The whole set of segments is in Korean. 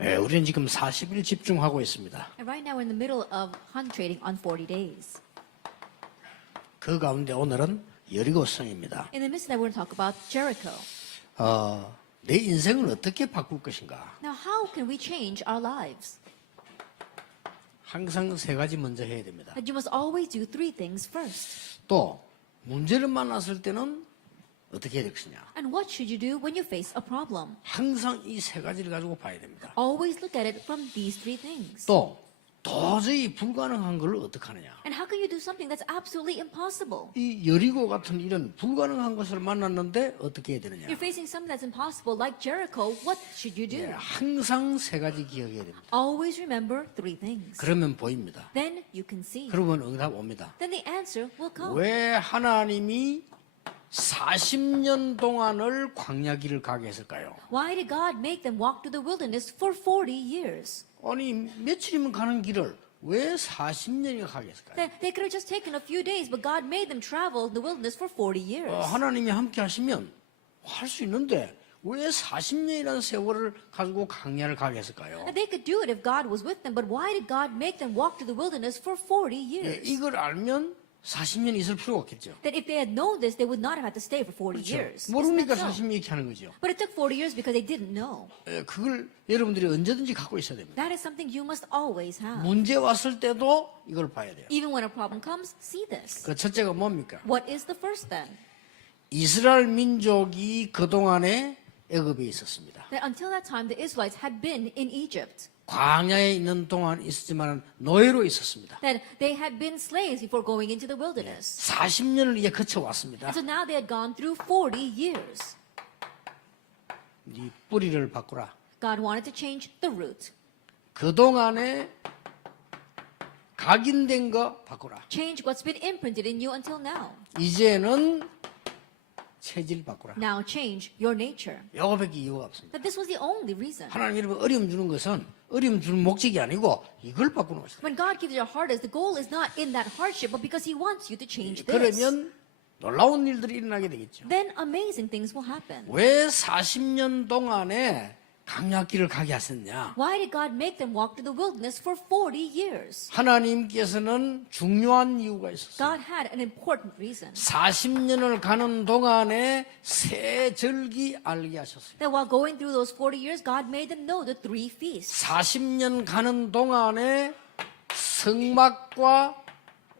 예, 우리는 지금 40일 집중하고 있습니다. And right now we're in the middle of concentrating on 40 days. 그 가운데 오늘은 여리고성입니다. In the midst of that, we're going to talk about Jericho. 내 인생을 어떻게 바꿀 것인가? Now, how can we change our lives? 항상 세 가지 먼저 해야 됩니다. That you must always do three things first. 또 문제를 만났을 때는 어떻게 해야 될 것이냐? And what should you do when you face a problem? 항상 이 세 가지를 가지고 봐야 됩니다. Always look at it from these three things. 또 도저히 불가능한 걸 어떻게 하느냐? And how can you do something that's absolutely impossible? 이 여리고 같은 이런 불가능한 것을 만났는데 어떻게 해야 되느냐? You're facing something that's impossible, like Jericho. What should you do? 예, 항상 세 가지 기억해야 됩니다. Always remember three things. 그러면 보입니다. Then you can see. 그러면 응답 옵니다. Then the answer will come. 왜 하나님이 40년 동안을 광야길을 가게 했을까요? Why did God make them walk through the wilderness for 40 years? 아니 며칠이면 가는 길을 왜 40년이나 가게 했을까요? They could have just taken a few days, but God made them travel in the wilderness for 40 years. 하나님이 함께 하시면 할 수 있는데 왜 40년이라는 세월을 가지고 광야를 가게 했을까요? And they could do it if God was with them, but why did God make them walk through the wilderness for 40 예, years? 이걸 알면 40년 있을 필요가 없겠죠. That if they had known this, they would not have had to stay for 40 years. Isn't 모르니까 that so? 40년 이렇게 하는 거죠. But it took 40 years because they didn't know. 예, 그걸 여러분들이 언제든지 갖고 있어야 됩니다. That is something you must always have. 문제 왔을 때도 이걸 봐야 돼요. Even when a problem comes, see this. 그 첫째가 뭡니까? What is the first then? 이스라엘 민족이 그동안에 애굽에 있었습니다. That until that time, the Israelites had been in Egypt. 광야에 있는 동안 있었지만 노예로 있었습니다. That they had been slaves before going into the wilderness. 40년을 이제 거쳐왔습니다. And so now they had gone through 40 years. 이 뿌리를 바꾸라. God wanted to change the root. 그동안에 각인된 거 바꾸라. Change what's been imprinted in you until now. 이제는 체질 바꾸라. Now change your nature. 이거밖에 이유가 없습니다. That this was the only reason. 하나님 여러분 어려움 주는 것은 어려움 주는 목적이 아니고 이걸 바꾸는 것입니다. When God gives you a hardness, the goal is not in that hardship, but because He wants you to change this. 그러면 놀라운 일들이 일어나게 되겠죠. Then amazing things will happen. 왜 40년 동안에 광야길을 가게 하셨냐? Why did God make them walk through the wilderness for 40 years? 하나님께서는 중요한 이유가 있었어요. God had an important reason. 40년을 가는 동안에 새 절기 알게 하셨어요. That while going through those 40 years, God made them know the three feasts. 40년 가는 동안에 성막과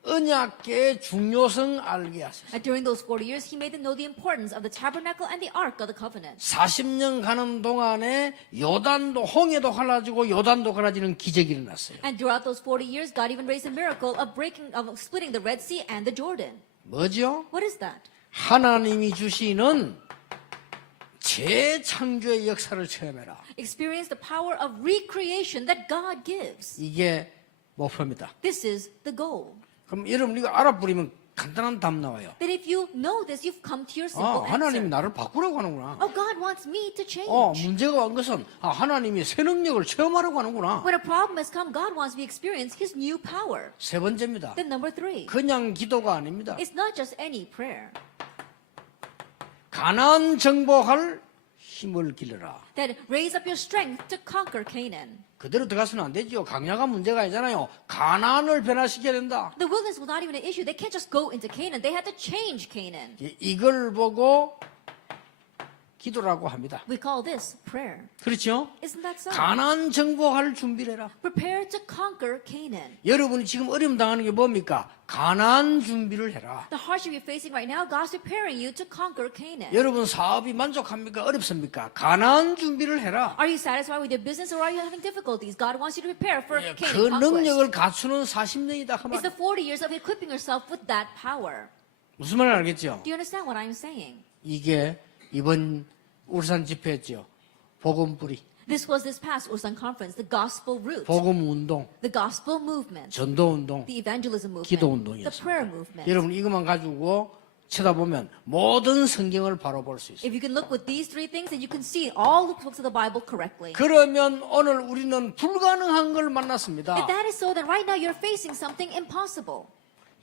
언약궤의 중요성 알게 하셨어요. And during those 40 years, He made them know the importance of the tabernacle and the ark of the covenant. 40년 가는 동안에 요단도 홍해도 갈라지고 요단도 갈라지는 기적이 일어났어요. And throughout those 40 years, God even raised a miracle of splitting the Red Sea and the Jordan. 뭐죠? What is that? 하나님이 주시는 재창조의 역사를 체험해라. Experience the power of recreation that God gives. 이게 목표입니다. This is the goal. 그럼 여러분 이거 알아버리면 간단한 답 나와요. That if you know this, you've come to your simple 하나님이 answer. 나를 바꾸라고 하는구나. Oh, God wants me to change. 문제가 온 것은 하나님이 새 능력을 체험하라고 하는구나. When a problem has come, God wants me to experience His new power. 세 번째입니다. Then number 3, 그냥 기도가 아닙니다. it's not just any prayer. 가나안 정복할 힘을 길러라. That raise up your strength to conquer Canaan. 그대로 들어가서는 안 되죠. 강야가 문제가 아니잖아요. 가나안을 변화시켜야 된다. The wilderness was not even an issue. They can't just go into Canaan. They had to change Canaan. 이걸 보고 기도라고 합니다. We call this prayer. 그렇죠? Isn't that so? 가나안 정복할 준비를 해라. Prepare to conquer Canaan. 여러분이 지금 어려움 당하는 게 뭡니까? 가나안 준비를 해라. The hardship you're facing right now, God's preparing you to conquer Canaan. 여러분 사업이 만족합니까? 어렵습니까? 가나안 준비를 해라. Are you satisfied with your business or are you having difficulties? God wants you to prepare for 그 Canaan 능력을 conquest. 갖추는 40년이다. It's the 40 years of equipping yourself with that power. 무슨 말인지 알겠죠? Do you understand what I'm saying? 이게 이번 울산 집회였죠. 복음 뿌리, This was this past Ulsan conference, the gospel root, 복음 운동, the gospel movement, 전도 운동, the evangelism movement, 기도 the 운동이었습니다. prayer movement. 여러분 이것만 가지고 쳐다보면 모든 성경을 바로 볼 수 있어요. If you can look with these three things, then you can see all the books of the Bible correctly. 그러면 오늘 우리는 불가능한 걸 만났습니다. If that is so, then right now you're facing something impossible.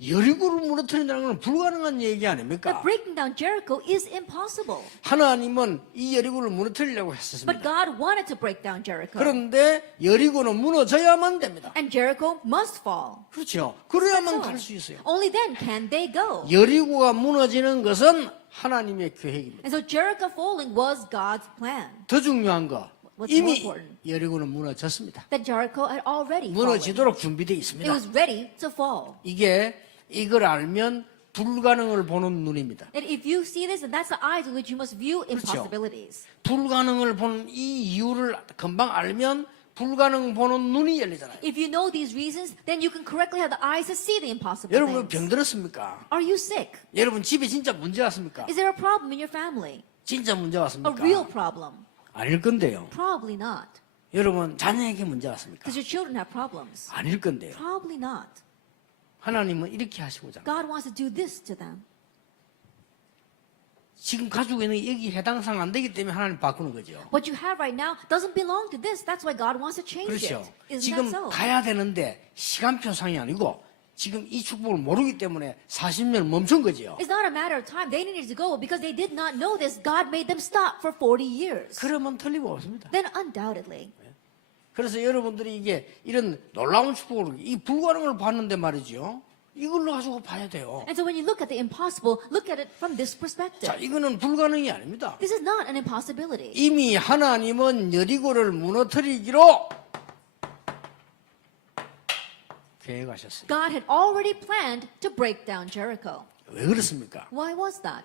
여리고를 무너뜨린다는 건 불가능한 얘기 아닙니까? But breaking down Jericho is impossible. 하나님은 이 여리고를 무너뜨리려고 But 했었습니다. God wanted to break down Jericho. 그런데 여리고는 무너져야만 됩니다. And Jericho must fall. 그렇죠. 그래야만 So, 갈 수 있어요. only then can they go. 여리고가 무너지는 것은 하나님의 계획입니다. And so Jericho falling was God's plan. 더 중요한 거, What's 이미 more important? 여리고는 무너졌습니다. That Jericho had already fallen. 무너지도록 준비되어 It 있습니다. was ready to fall. 이걸 알면 불가능을 보는 눈입니다. And if you see this, then that's the eyes with which you must view 그렇죠. impossibilities. 불가능을 보는 이 이유를 금방 알면 불가능 보는 눈이 열리잖아요. If you know these reasons, then you can correctly have the eyes to see the impossible 여러분 things. 병들었습니까? Are you sick? 여러분 집에 진짜 문제 왔습니까? Is there a problem in your family? 진짜 문제 A 왔습니까? real problem? 아닐 건데요. Probably not. 여러분 자녀에게 문제 왔습니까? Because your children have problems? 아닐 건데요. Probably not. 하나님은 이렇게 하시고자 합니다. God wants to do this to them. 지금 가지고 있는 여기 해당상 안 되기 때문에 하나님 바꾸는 거죠. What you have right now doesn't belong to this. That's why God wants to change 그렇죠. it. Isn't 지금 that so? 가야 되는데 시간표상이 아니고 지금 이 축복을 모르기 때문에 40년 멈춘 거죠. It's not a matter of time. They needed to go because they did not know this. God made them stop for 40 years. 그러면 틀림없습니다. Then undoubtedly. 그래서 여러분들이 이게 이런 놀라운 축복을 이 불가능을 봤는데 말이죠. 이걸로 가지고 봐야 돼요. And so when you look at the impossible, look at it from this perspective. 자, 이거는 불가능이 아닙니다. This is not an impossibility. 이미 하나님은 여리고를 무너뜨리기로 계획하셨어요. God had already planned to break down Jericho. 왜 그렇습니까? Why was that?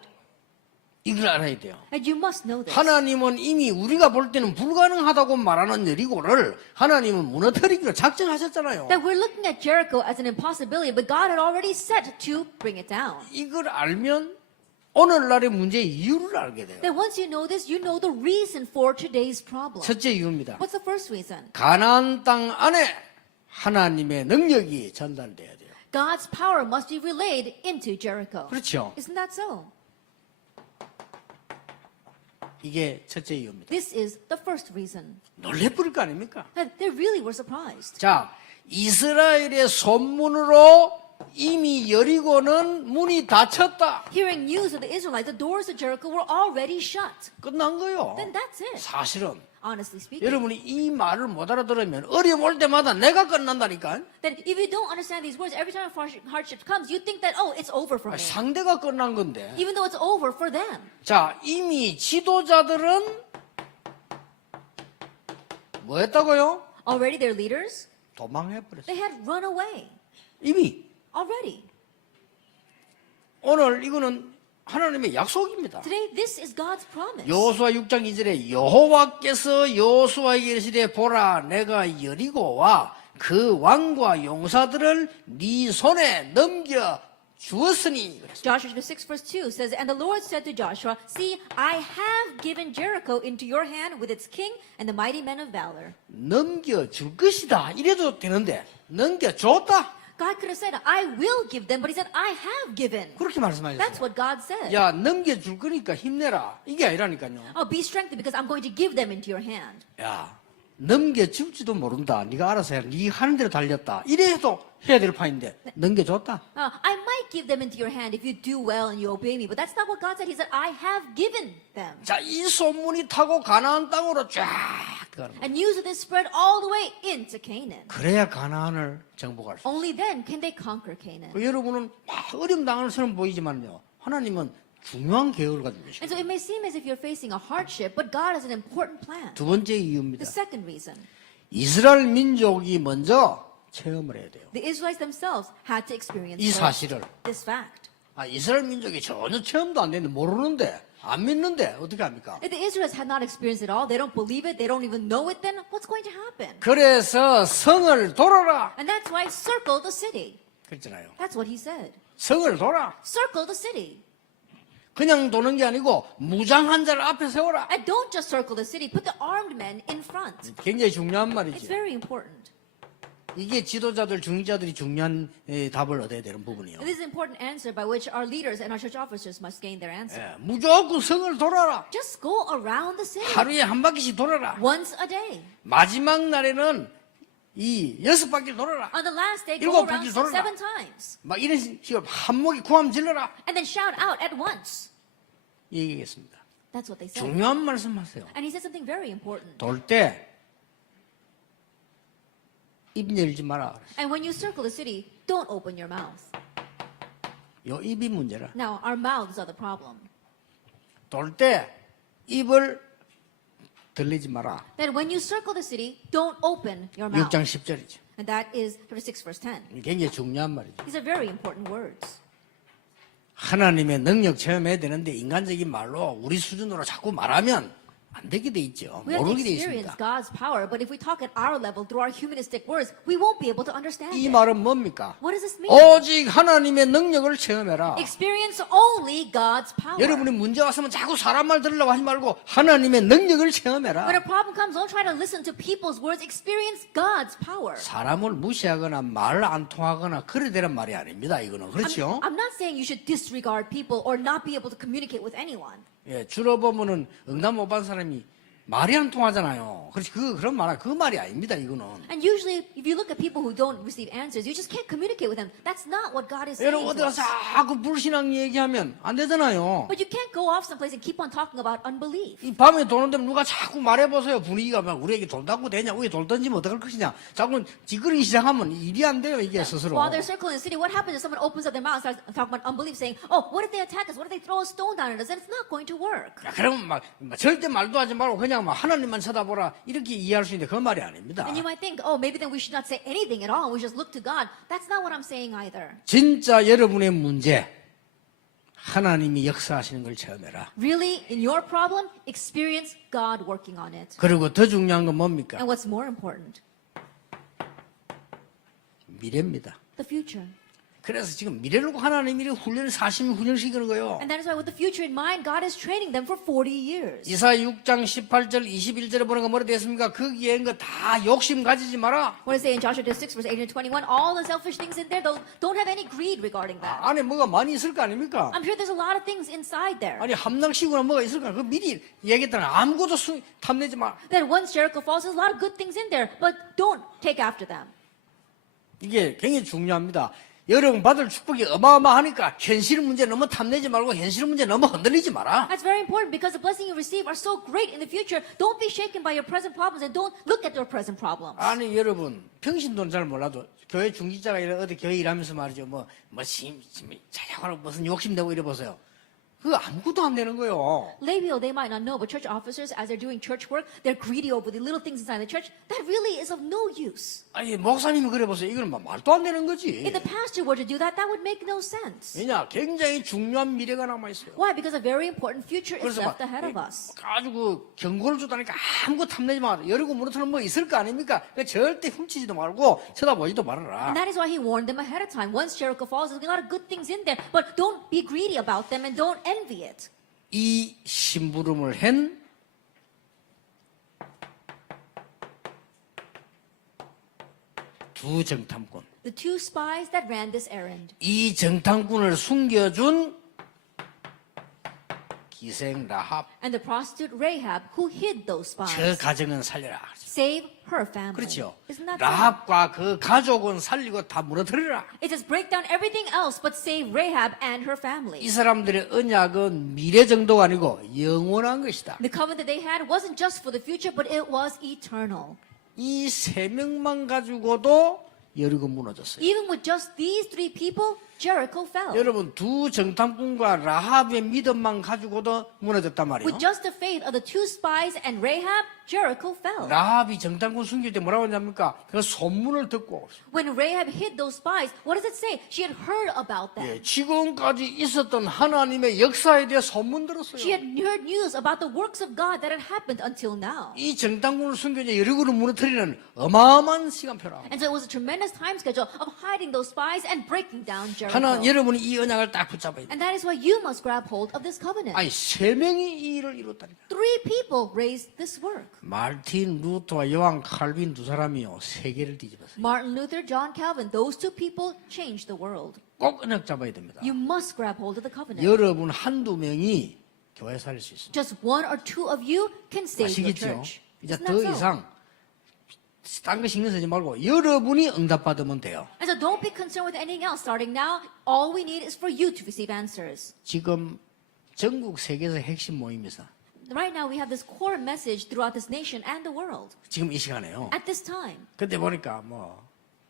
이걸 알아야 돼요. And you must know this. 하나님은 이미 우리가 볼 때는 불가능하다고 말하는 여리고를 하나님은 무너뜨리기로 작정하셨잖아요. That we're looking at Jericho as an impossibility, but God had already set to bring it down. 이걸 알면 오늘날의 문제의 이유를 알게 돼요. That once you know this, you know the reason for today's problem. 첫째 이유입니다. What's the first reason? 가나안 땅 안에 하나님의 능력이 전달돼야 돼요. God's power must be relayed into Jericho. 그렇죠. Isn't that so? 이게 첫째 이유입니다. This is the first reason. 놀래버릴 거 아닙니까? And they really were surprised. 자, 이스라엘의 소문으로 이미 여리고는 문이 닫혔다. Hearing news of the Israelites, the doors of Jericho were already shut. 끝난 거요. Then that's it. 사실은 Honestly speaking. 여러분이 이 말을 못 알아들으면 어려움 올 때마다 내가 끝난다니까. That if you don't understand these words, every time a hardship comes, you think that, oh, it's over for me. 상대가 끝난 건데. Even though it's over for them. 자, 이미 지도자들은 뭐 했다고요? Already their leaders, 도망해버렸어요. they had run away. 이미. Already. 오늘 이거는 하나님의 약속입니다. Today, this is God's promise. 여호수아 6장 2절에 여호와께서 여호수아에게 이르시되 보라 내가 여리고와 그 왕과 용사들을 네 손에 넘겨 주었으니. Joshua 6 verse 2 says, And the Lord said to Joshua, See, I have given Jericho into your hand with its king and the mighty men of valor. 넘겨줄 것이다. 이래도 되는데 넘겨줬다. God could have said, I will give them, but he said, I have given. 그렇게 That's 말씀하셨어요. what God said. 야 넘겨줄 거니까 힘내라. 이게 아니라니까요. Oh, be strengthened because I'm going to give them into your hand. 야 넘겨줄지도 모른다. 네가 알아서 해라. 네 하는 대로 달렸다. 이래도 해야 될 판인데 넘겨줬다. I might give them into your hand if you do well and you obey me, but that's not what God said. He said, I have given them. 자, 이 소문이 타고 가나안 땅으로 쫙 들어가는 거예요. And news of this spread all the way into Canaan. 그래야 가나안을 정복할 수 있어요. Only then can they conquer Canaan. 여러분은 막 어려움 당하는 것처럼 보이지만요. 하나님은 중요한 계획을 가지고 계십니다. And so it may seem as if you're facing a hardship, but God has an important plan. 두 번째 이유입니다. The second reason, 이스라엘 민족이 먼저 체험을 해야 돼요. the Israelites themselves had to experience 이 first 사실을. this fact. 이스라엘 민족이 전혀 체험도 안 되는데 모르는데 안 믿는데 어떻게 합니까? If the Israelites had not experienced it all, they don't believe it, they don't even know it, then what's going to happen? 그래서 성을 돌아라 And that's why circle the city. 그랬잖아요. That's what he said. 성을 돌아. Circle the city. 그냥 도는 게 아니고 무장한 자를 앞에 세워라. And don't just circle the city, put the armed men in front. 굉장히 중요한 It's 말이죠. very important. 이게 지도자들, 중직자들이 중요한 답을 얻어야 되는 부분이요. This is an important answer by which our leaders and our church officers must gain their answer. 무조건 성을 돌아라. Just go around the city 하루에 한 바퀴씩 돌아라. once a day. 마지막 날에는 이 6바퀴 돌아라. On the last day, go 일곱 around 바퀴 돌아라. 7 times. 막 이런 식으로 한목이 구함 질러라. And then shout out at once. 얘기했습니다. That's what they said. 중요한 말씀하세요. And he said something very important. 돌 때 입 열지 마라. And when you circle the city, don't open your mouth. 요 입이 문제라. Now, our mouths are the problem. 돌 때 입을 들리지 마라. That when you circle the city, don't open your mouth. 6장 10절이죠. And that is chapter 6, verse 10. 굉장히 중요한 말이죠. These are very important words. 하나님의 능력 체험해야 되는데 인간적인 말로 우리 수준으로 자꾸 말하면 안 되게 돼 있죠. We have to 모르게 돼 experience 있습니다. God's power, but if we talk at our level through our humanistic words, we won't be able to understand 이 it. 말은 뭡니까? What does this mean? 오직 하나님의 능력을 체험해라. Experience only God's power. 여러분이 문제 왔으면 자꾸 사람 말 들으려고 하지 말고 하나님의 능력을 When 체험해라. a problem comes, don't try to listen to people's words. Experience God's power. 사람을 무시하거나 말 안 통하거나 그래 되란 말이 아닙니다. 이거는 그렇죠? I'm not saying you should disregard people or not be able to communicate with anyone. 예, 주로 보면은 응답 못 받은 사람이 말이 안 통하잖아요. 그렇지 그런 말 그 말이 아닙니다. 이거는. And usually, if you look at people who don't receive answers, you just can't communicate with them. That's not what God is saying 여러분 어디 to 가서 us. 자꾸 불신앙 얘기하면 안 되잖아요. But you can't go off someplace and keep on talking about unbelief. 이 밤에 도는데 누가 자꾸 말해보세요. 분위기가 막 우리에게 돌다고 되냐, 우리 돌 던지면 어떡할 것이냐. 자꾸 찌그러기 시작하면 일이 안 돼요, 이게 스스로. While they're circling the city, what happens if someone opens up their mouth and starts talking about unbelief, saying, "Oh, what if they attack us? What if they throw a stone down at us?" And it's not going to work. 야, 그러면 막 절대 말도 하지 말고 그냥 막 하나님만 쳐다보라 이렇게 이해할 수 있는데 그 말이 아닙니다. And you might think, "Oh, maybe then we should not say anything at all. We just look to God." That's not what I'm saying either. 진짜 여러분의 문제, 하나님이 역사하시는 걸 체험해라. Really, in your problem, experience God working on it. 그리고 더 중요한 건 뭡니까? And what's more important? 미래입니다. The future. 그래서 지금 미래를 놓고 하나님이 훈련을 40년 훈련시키는 거예요. And that is why with the future in mind, God is training them for 40 years. 이사 6장 18절 21절에 보니까 뭐라 되어 있습니까? 거기에 있는 거 다 욕심 가지지 마라. What does it say in Joshua 6, verse 18 and 21? All the selfish things in there, don't have any greed regarding that. 안에 뭐가 많이 있을 거 아닙니까? I'm sure there's a lot of things inside there. 아니 함낭시구나 뭐가 있을까? 그 미리 얘기했다는 아무것도 탐내지 마. That once Jericho falls, there's a lot of good things in there, but don't take after them. 이게 굉장히 중요합니다. 여러분 받을 축복이 어마어마하니까 현실 문제 너무 탐내지 말고 현실 문제 너무 흔들리지 마라. That's very important because the blessings you receive are so great in the future. Don't be shaken by your present problems and don't look at your present problems. 아니 여러분 평신도는 잘 몰라도 교회 중직자가 어디 교회 일하면서 말이죠. 자작하고 무슨 욕심내고 이래 보세요. 그거 아무것도 안 되는 거예요. Lay people, they might not know, but church officers, as they're doing church work, they're greedy over the little things inside the church. That really is of no use. 아니 목사님이 그래 보세요. 이건 뭐 말도 안 되는 거지. If the pastor were to do that, that would make no sense. 왜냐 굉장히 중요한 미래가 남아 있어요. Why? Because a very important future is 그래서 left ahead of us. 가지고 경고를 주다니까 아무것도 탐내지 마. 여리고 무너뜨는 뭐 있을 거 아닙니까? 그러니까 절대 훔치지도 말고 쳐다보지도 말아라. And that is why he warned them ahead of time. Once Jericho falls, there's a lot of good things in there, but don't be greedy about them and don't envy it. 이 심부름을 한 두 정탐꾼. The two spies that ran this errand. 이 정탐꾼을 숨겨준 기생 라합. And the prostitute Rahab, who hid those 저 spies. 가정은 살려라. Save her family. 그렇죠. Isn't that right? 라합과 그 가족은 살리고 다 무너뜨리라. It says break down everything else but save Rahab and her 이 family. 사람들의 언약은 미래 정도가 아니고 영원한 것이다. The covenant that they had wasn't just for the future, but it was eternal. 이 세 명만 가지고도 여리고 무너졌어요. Even with just these three people, Jericho fell. 여러분 두 정탐꾼과 라합의 믿음만 가지고도 무너졌단 말이에요. With just the faith of the two spies and Rahab, Jericho fell. 라합이 정탐꾼 숨길 때 뭐라고 했냐니까 그 소문을 듣고 When Rahab hid those spies, what does it say? She had heard about them. 예, 지금까지 있었던 하나님의 역사에 대해 소문 들었어요. She had heard news about the works of God that had happened until now. 이 정탐꾼을 숨겨져 여리고를 무너뜨리는 어마어마한 시간표라. And so it was a tremendous time schedule of hiding those spies and breaking down Jericho. 하나 여러분이 이 언약을 딱 붙잡아야 돼. And that is why you must grab hold of this covenant. 아니 세 명이 이 일을 이뤘다니까. 3 people raised this work. 말틴 루터와 요한 칼빈 두 사람이요 세계를 뒤집었어요. Martin Luther, John Calvin, those two people changed the world. 꼭 언약 잡아야 됩니다. You must grab hold of the covenant. 여러분 한두 명이 교회 살릴 수 있습니다. Just one or two of you can save your 아시겠죠? church. 이제 Isn't 더 that so? 이상 딴 거 신경 쓰지 말고 여러분이 응답받으면 돼요. And so don't be concerned with anything else. Starting now, all we need is for you to receive answers. 지금 전국 세계에서 핵심 모임에서 Right now, we have this core message throughout this nation and the world 지금 이 시간에요. at this time. 근데 보니까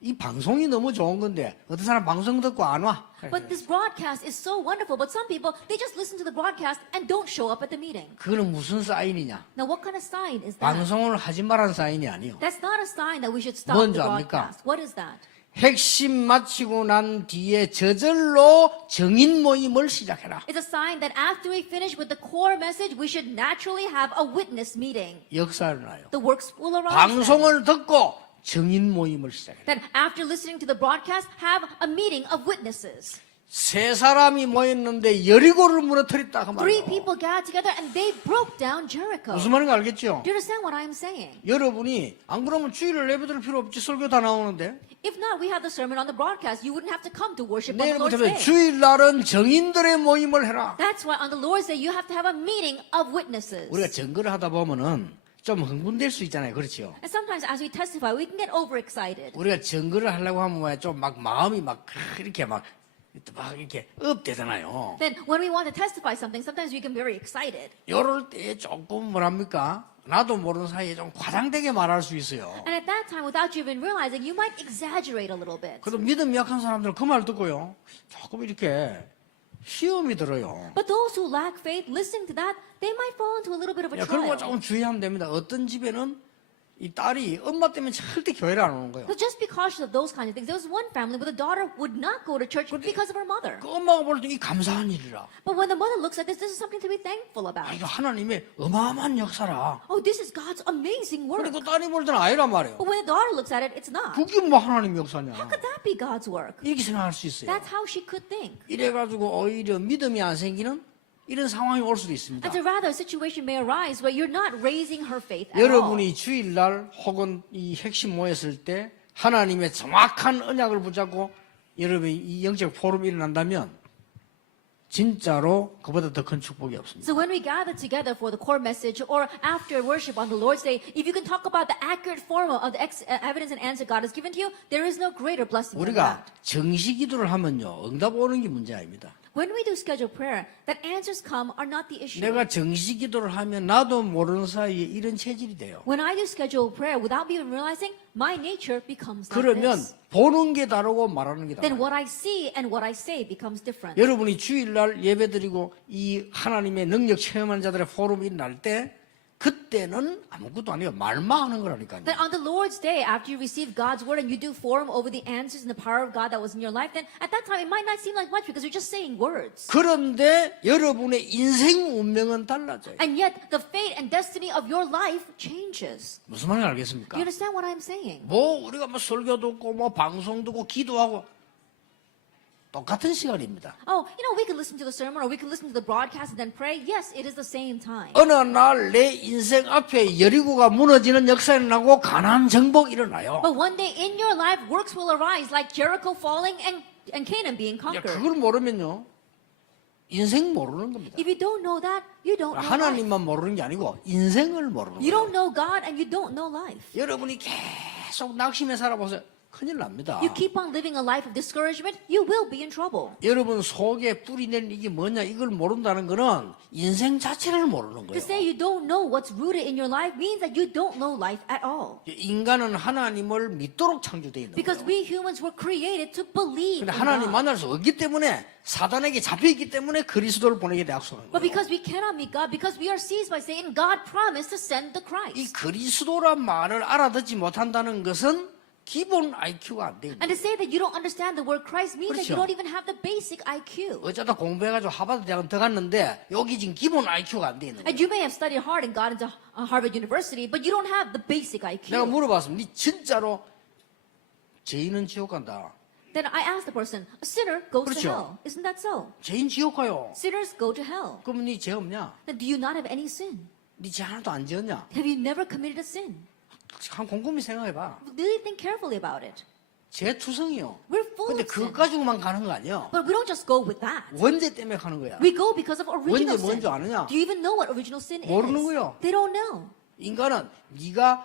이 방송이 너무 좋은 건데 어떤 사람 방송 듣고 안 와. But this broadcast is so wonderful. But some people, they just listen to the broadcast and don't show up at the meeting. 그거는 무슨 사인이냐? Now, what kind of sign is that? 방송을 하지 말라는 사인이 아니요. That's not a sign that we should stop 뭔지 the 압니까? broadcast. What is that? 핵심 마치고 난 뒤에 저절로 정인 모임을 시작해라. It's a sign that after we finish with the core message, we should naturally have a witness meeting. 역사를 나요. The works will arise. then. 방송을 듣고 정인 모임을 시작해라. Then after listening to the broadcast, have a meeting of witnesses. 세 사람이 모였는데 여리고를 무너뜨렸다 그 Three 말이에요. people got together and they broke down Jericho. 무슨 말인지 알겠죠? Do you understand what I am saying? 여러분이 안 그러면 주일을 예배드릴 필요 없지. 설교 다 나오는데. If not, we have the sermon on the broadcast. You wouldn't have to come to worship on the Lord's 내일부터 Day. 주일날은 정인들의 모임을 해라. That's why on the Lord's Day you have to have a meeting of witnesses. 우리가 증거를 하다 보면은 좀 흥분될 수 있잖아요. 그렇죠? And sometimes as we testify, we can get overexcited. 우리가 증거를 하려고 하면 좀 막 마음이 막 이렇게 막 이렇게 업되잖아요. Then when we want to testify something, sometimes we can be very excited. 이럴 때 조금 뭐랍니까? 나도 모르는 사이에 좀 과장되게 말할 수 있어요. And at that time, without you even realizing, you might exaggerate a little bit. 그래도 믿음이 약한 사람들은 그 말 듣고요. 조금 이렇게 시험이 들어요. But those who lack faith, listening to that, they might fall into a little bit of a 그런 거 trial. 조금 주의하면 됩니다. 어떤 집에는 이 딸이 엄마 때문에 절대 교회를 안 오는 거예요. So just be cautious of those kinds of things. There was one family where the daughter would not go to church because of her mother. 그 엄마가 볼 때 이 감사한 일이라. But when the mother looks at this is something to be thankful about. 이거 하나님의 어마어마한 역사라. Oh, this is God's amazing work. 그리고 딸이 볼 때는 아니란 말이에요. But when the daughter looks at it, it's not. 그게 뭐 하나님 역사냐. How could that be God's work? 이렇게 생각할 수 있어요. That's how she could think. 이래가지고 오히려 믿음이 안 생기는 이런 상황이 올 수도 있습니다. And so rather, a situation may arise where you're not raising her faith at all. 여러분이 주일날 혹은 이 핵심 모였을 때 하나님의 정확한 언약을 붙잡고 여러분이 이 영적 포럼이 일어난다면 진짜로 그보다 더 큰 축복이 없습니다. So when we gather together for the core message or after worship on the Lord's Day, if you can talk about the accurate form of the evidence and answer God has given to you, there is no greater blessing than 우리가 that. 정시 기도를 하면요 응답 오는 게 문제 아닙니다. When we do scheduled prayer, that answers come are not the issue. 내가 정시 기도를 하면 나도 모르는 사이에 이런 체질이 돼요. When I do scheduled prayer without even realizing, my nature becomes like 그러면 this. 보는 게 다르고 말하는 게 Then 다르고. what I see and what I say becomes different. 여러분이 주일날 예배드리고 이 하나님의 능력 체험한 자들의 포럼이 일어날 때 그때는 아무것도 아니에요. 말만 하는 거라니까요. Then on the Lord's Day, after you receive God's word and you do forum over the answers and the power of God that was in your life, then at that time it might not seem like much because you're just saying words. 그런데 여러분의 인생 운명은 달라져요. And yet the fate and destiny of your life changes. 무슨 말인지 Do 알겠습니까? you understand what I'm saying? 뭐 우리가 뭐 설교 듣고 뭐 방송 듣고 기도하고 똑같은 시간입니다. Oh, we could listen to the sermon or we could listen to the broadcast and then pray. Yes, it is the same time. 어느 날 내 인생 앞에 여리고가 무너지는 역사 일어나고 가나안 정복 일어나요. But one day in your life, works will arise like Jericho falling and Canaan being 이제 conquered. 그걸 모르면요 인생 모르는 겁니다. If you don't know that, you don't know life. 하나님만 모르는 게 아니고 인생을 모르는 You 거예요. don't know God and you don't know life. 여러분이 계속 낙심해 살아보세요. 큰일 납니다. You keep on living a life of discouragement, you will be in trouble. 여러분 속에 뿌리낸 이게 뭐냐 이걸 모른다는 거는 인생 자체를 모르는 To 거예요. say you don't know what's rooted in your life means that you don't know life at all. 인간은 하나님을 믿도록 창조되어 있는 Because 거예요. we humans were created to believe 근데 in 하나님 God. 만날 수 없기 때문에 사단에게 잡혀있기 때문에 그리스도를 보내게 약속한 But 거예요. because we cannot meet God, because we are seized by Satan, God promised to send the 이 Christ. 그리스도란 말을 알아듣지 못한다는 것은 기본 IQ가 안 돼. And to say that you don't understand the word Christ means that you 그렇죠. don't even have the basic IQ. 어쩌다 공부해가지고 하버드 대학원 들어갔는데 여기 지금 기본 IQ가 안 돼 있는 거예요. And you may have studied hard and got into Harvard University, but you don't have the basic 내가 IQ. 물어봤습니다. 니 진짜로 죄인은 지옥 간다. Then I asked the person, a sinner goes to 그렇죠. hell. Isn't that so? 죄인 지옥 가요. Sinners go to hell. 그러면 니 죄 없냐? Then do you not have any sin? 니 죄 하나도 안 지었냐? Have you never committed a sin? 한 곰곰이 생각해봐. Really think carefully about it. 죄 투성이요. We're full 근데 of 그것 sin. 가지고만 가는 거 아니야. But we don't just go with that. 원죄 때문에 가는 거야. We go because of original 원죄 sin. 뭔지 아느냐? Do you even know what original sin is? 모르는 거요. They don't know. 인간은 네가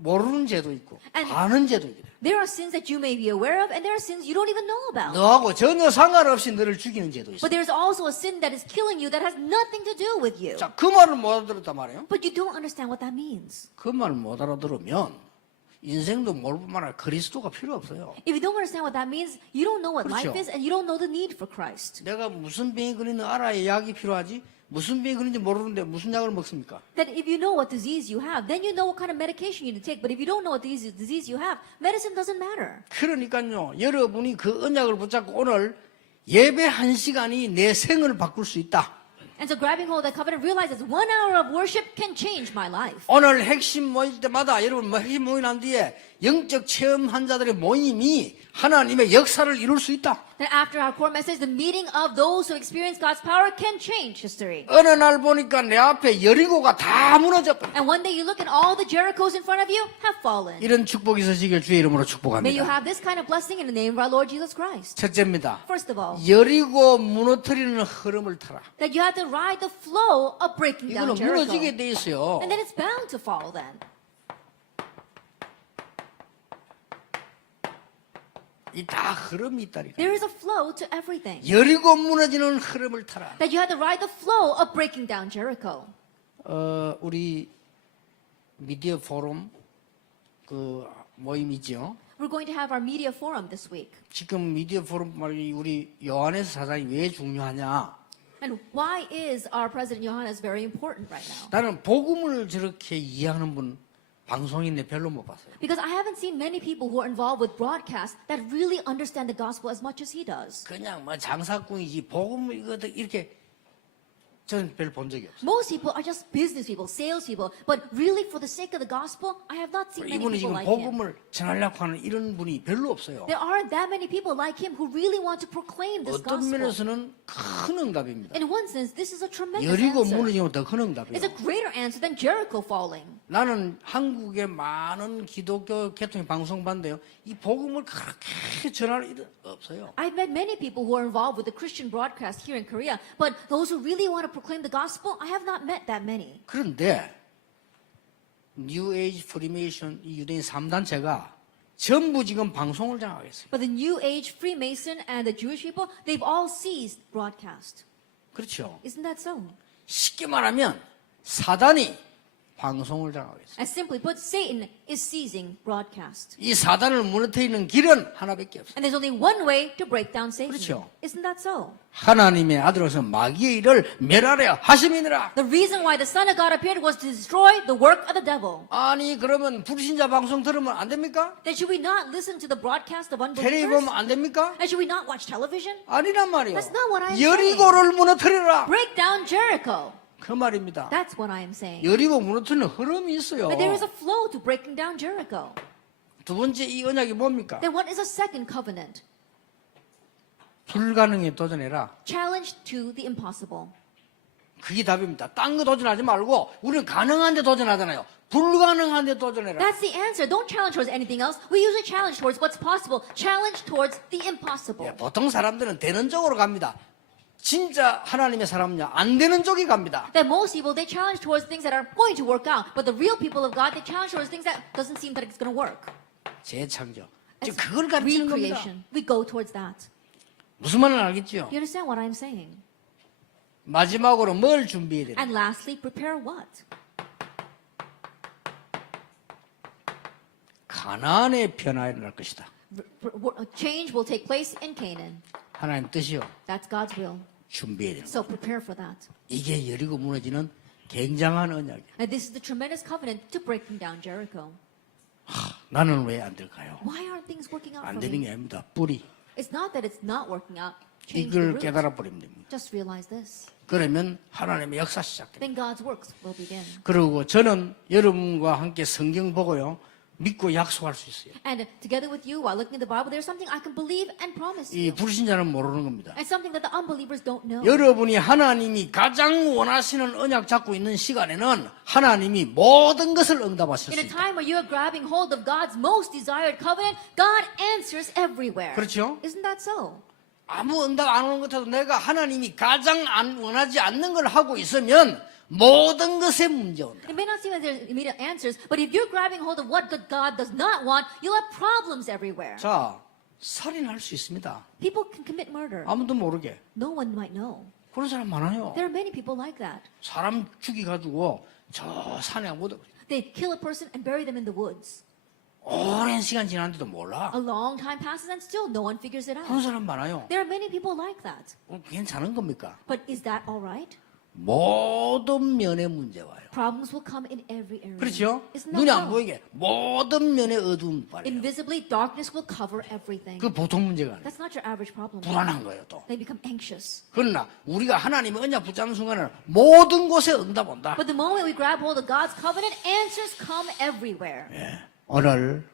모르는 죄도 있고 And- 아는 죄도 있거든. There are sins that you may be aware of, and there are sins you don't even know about. 너하고 전혀 상관없이 너를 죽이는 죄도 있어. But there's also a sin that is killing you that has nothing to do with you. 자, 그 말을 못 알아들었단 말이에요. But you don't understand what that means. 그 말을 못 알아들으면 인생도 모를 뿐만 아니라 그리스도가 필요 없어요. If you don't understand what that means, you don't know what 그렇죠. life is, and you don't know the need for Christ. 내가 무슨 병이 걸리는 알아야 약이 필요하지 무슨 병이 걸리는지 모르는데 무슨 약을 먹습니까? That if you know what disease you have, then you know what kind of medication you need to take. But if you don't know what disease you have, medicine doesn't matter. 그러니까요, 여러분이 그 언약을 붙잡고 오늘 예배 한 시간이 내 생을 바꿀 수 있다. And so grabbing hold of that covenant realizes 1 hour of worship can change my life. 오늘 핵심 모일 때마다 여러분 핵심 모임 난 뒤에 영적 체험한 자들의 모임이 하나님의 역사를 이룰 수 있다. That after our core message, the meeting of those who experience God's power can change history. 어느 날 보니까 내 앞에 여리고가 다 무너져 버려. And one day you look and all the Jerichos in front of you have fallen. 이런 축복이 있으시길 주의 이름으로 May you 축복합니다. have this kind of blessing in the name of our Lord Jesus Christ. 첫째입니다. First of all, 여리고 무너뜨리는 흐름을 타라. that you have to ride the flow of breaking down 이거는 Jericho. 무너지게 돼 있어요. And then it's bound to fall then. 이 다 흐름이 있다니까. There is a flow to everything. 여리고 무너지는 흐름을 타라. That you have to ride the flow of breaking down Jericho. 우리 미디어 포럼 그 모임이죠. We're going to have our media forum this week. 지금 미디어 포럼 말이 우리 요한에서 사장이 왜 중요하냐? And why is our President Johannes very important right now? 나는 복음을 저렇게 이해하는 분 방송인데 별로 못 봤어요. Because I haven't seen many people who are involved with broadcast that really understand the gospel as much as he does. 그냥 뭐 장사꾼이지 복음 이거 이렇게 저는 별 본 적이 없어요. Most people are just business people, sales people, but really for the sake of the gospel, I have not seen many 이분이 people 지금 like him. 복음을 전하려고 하는 이런 분이 별로 없어요. There aren't that many people like him who really want to proclaim this 어떤 gospel. 면에서는 큰 응답입니다. In one sense, this is a tremendous 여리고 answer. 무너지면 더 큰 It's 응답이에요. a greater answer than Jericho falling. 나는 한국의 많은 기독교 계통의 방송 봤는데요. 이 복음을 그렇게 전할 일은 없어요. I've met many people who are involved with the Christian broadcast here in Korea, but those who really want to proclaim the gospel, I have not met that many. 그런데 뉴 에이지 프리메이션 이 유대인 3단체가 전부 지금 방송을 장악했어요. But the New Age Freemason and the Jewish people, they've all seized broadcast. 그렇죠. Isn't that so? 쉽게 말하면 사단이 방송을 장악했어요. As simply put, Satan is seizing broadcast. 이 사단을 무너뜨리는 길은 하나밖에 없어요. And there's only one way to break down Satan. 그렇죠. Isn't that so? 하나님의 아들로서 마귀의 일을 멸하려 하심이니라. The reason why the Son of God appeared was to destroy the work of the devil. 아니 그러면 불신자 방송 들으면 안 됩니까? Then should we not listen to the broadcast of 텔레비 unbelievers? 보면 안 됩니까? And should we not watch television? 아니란 말이에요. That's not what I'm 여리고를 무너뜨리라. Break down Jericho. 그 말입니다. That's what I am saying. 여리고 무너뜨리는 흐름이 있어요. But there is a flow to breaking down Jericho. 두 번째 이 언약이 뭡니까? Then what is a second covenant? 불가능에 도전해라. Challenge to the impossible. 그게 답입니다. 딴 거 도전하지 말고 우리는 가능한 데 도전하잖아요. 불가능한 데 도전해라. That's the answer. Don't challenge towards anything else. We usually challenge towards what's possible. Challenge towards the impossible. 예, 보통 사람들은 되는 쪽으로 갑니다. 진짜 하나님의 사람은요 안 되는 쪽이 갑니다. That most people, they challenge towards things that are going to work out. But the real people of God, they challenge towards things that doesn't seem that it's going to work. 재창조. As 지금 그걸 가르치는 겁니다. recreation. We go towards that. 무슨 말인지 알겠죠? You understand what I'm saying? 마지막으로 뭘 준비해야 되나? And lastly, prepare what? 가나안의 변화가 일어날 것이다. Change will take place in Canaan. 하나님 뜻이요. That's God's will. 준비해야 되는 So prepare for that. 이게 여리고 무너지는 굉장한 언약이에요. And this is the tremendous covenant to breaking down Jericho. 나는 왜 안 될까요? Why aren't things working out 안 for 되는 me? 게 아닙니다. 뿌리. It's not that it's not working out. Change the 이걸 root. 깨달아 버리면 됩니다. Just realize this. 그러면 하나님의 역사 시작됩니다. Then God's works will begin. 그리고 저는 여러분과 함께 성경 보고요. 믿고 약속할 수 있어요. And together with you, while looking at the Bible, there's something I can believe and promise 이 you. 불신자는 모르는 겁니다. And something that the unbelievers don't know. 여러분이 하나님이 가장 원하시는 언약 잡고 있는 시간에는 하나님이 모든 것을 응답하실 수 In a 있다. time where you are grabbing hold of God's most desired covenant, God answers everywhere. 그렇죠? Isn't that so? 아무 응답 안 오는 것 같아도 내가 하나님이 가장 원하지 않는 걸 하고 있으면 모든 것에 문제 온다. It may not seem like there's immediate answers, but if you're grabbing hold of what God does not want, you'll have problems everywhere. 자, 살인할 수 있습니다. People can commit murder. 아무도 모르게. No one might know. 그런 사람 많아요. There are many people like that. 사람 죽이가지고 저 산에 못 They kill a person and bury them in the woods. 오랜 시간 지났는데도 몰라. A long time passes and still no one figures it 그런 out. 사람 많아요. There are many people like that. 괜찮은 겁니까? But is that all right? 모든 면에 문제 와요. Problems will come in every area. 그렇죠? Isn't 눈이 that 안 so? 보이게 모든 면에 어두움 빨려. Invisibly, darkness will cover everything. 그 보통 문제가 아니에요. That's not your average problem. 불안한 거예요 또. They become anxious. 그러나 우리가 하나님의 언약 붙잡는 순간은 모든 곳에 응답 온다. But the moment we grab hold of God's covenant, answers come everywhere. 오늘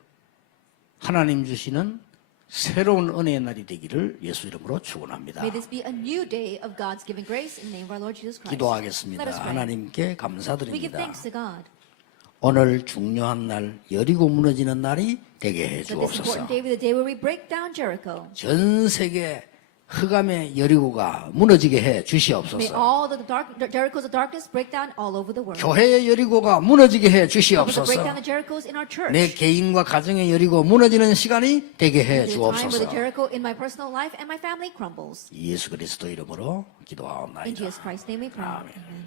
하나님 주시는 새로운 은혜의 날이 되기를 예수 이름으로 축원합니다. May this be a new day of God's giving grace in the name of our Lord Jesus Christ. Let us 기도하겠습니다. pray. 하나님께 We give 감사드립니다. thanks to God. 오늘 중요한 날 여리고 무너지는 날이 되게 해 So this 주옵소서. important day will be the day where we break down Jericho. 전 세계 흑암의 여리고가 무너지게 해 May 주시옵소서. all the Jerichos of darkness break down all over the world. 교회의 여리고가 무너지게 해 Help us to break 주시옵소서. down the Jerichos in our church. 내 개인과 가정의 여리고 무너지는 시간이 되게 해 The time where the 주옵소서. Jericho in my personal life and my family crumbles. 예수 그리스도 이름으로 In 기도하옵나이다. Jesus Christ's name we pray. 아멘. Amen.